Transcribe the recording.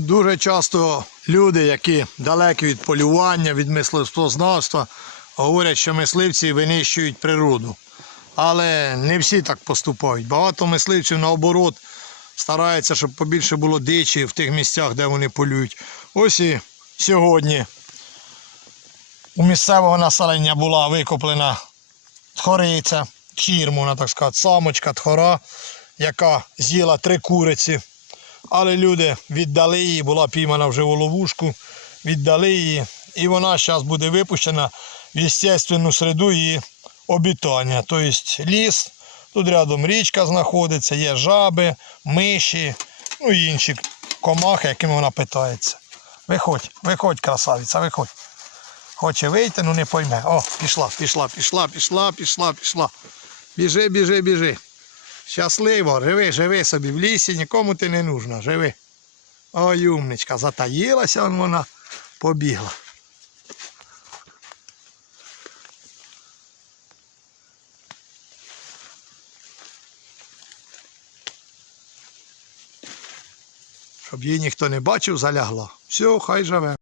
Дуже часто люди, які далекі від полювання, від мисливствознавства, говорять, що мисливці винищують природу. Але не всі так поступають. Багато мисливців наоборот стараються, щоб побільше було дичі в тих місцях, де вони полюють. Ось і сьогодні у місцевого населення була викоплена тхориця, чірмуна, так сказати, самочка тхора, яка з'їла три куриці. Але люди віддали її, була піймана вже у ловушку, віддали її. І вона зараз буде випущена в естественну середу її обітання. Тобто ліс, тут рядом річка знаходиться, є жаби, миші, ну і інші комахи, якими вона питається. Виходь, виходь, красавиця, виходь. Хоче вийти, ну не пойме. О, пішла, пішла, пішла, пішла, пішла, пішла. Біжи, біжи, біжи. Щасливо, живи, живи собі в лісі, нікому ти не нужна, живи. Ой, умничка, затаїлася вона, побігла. Щоб її ніхто не бачив, залягла. Все, хай живе.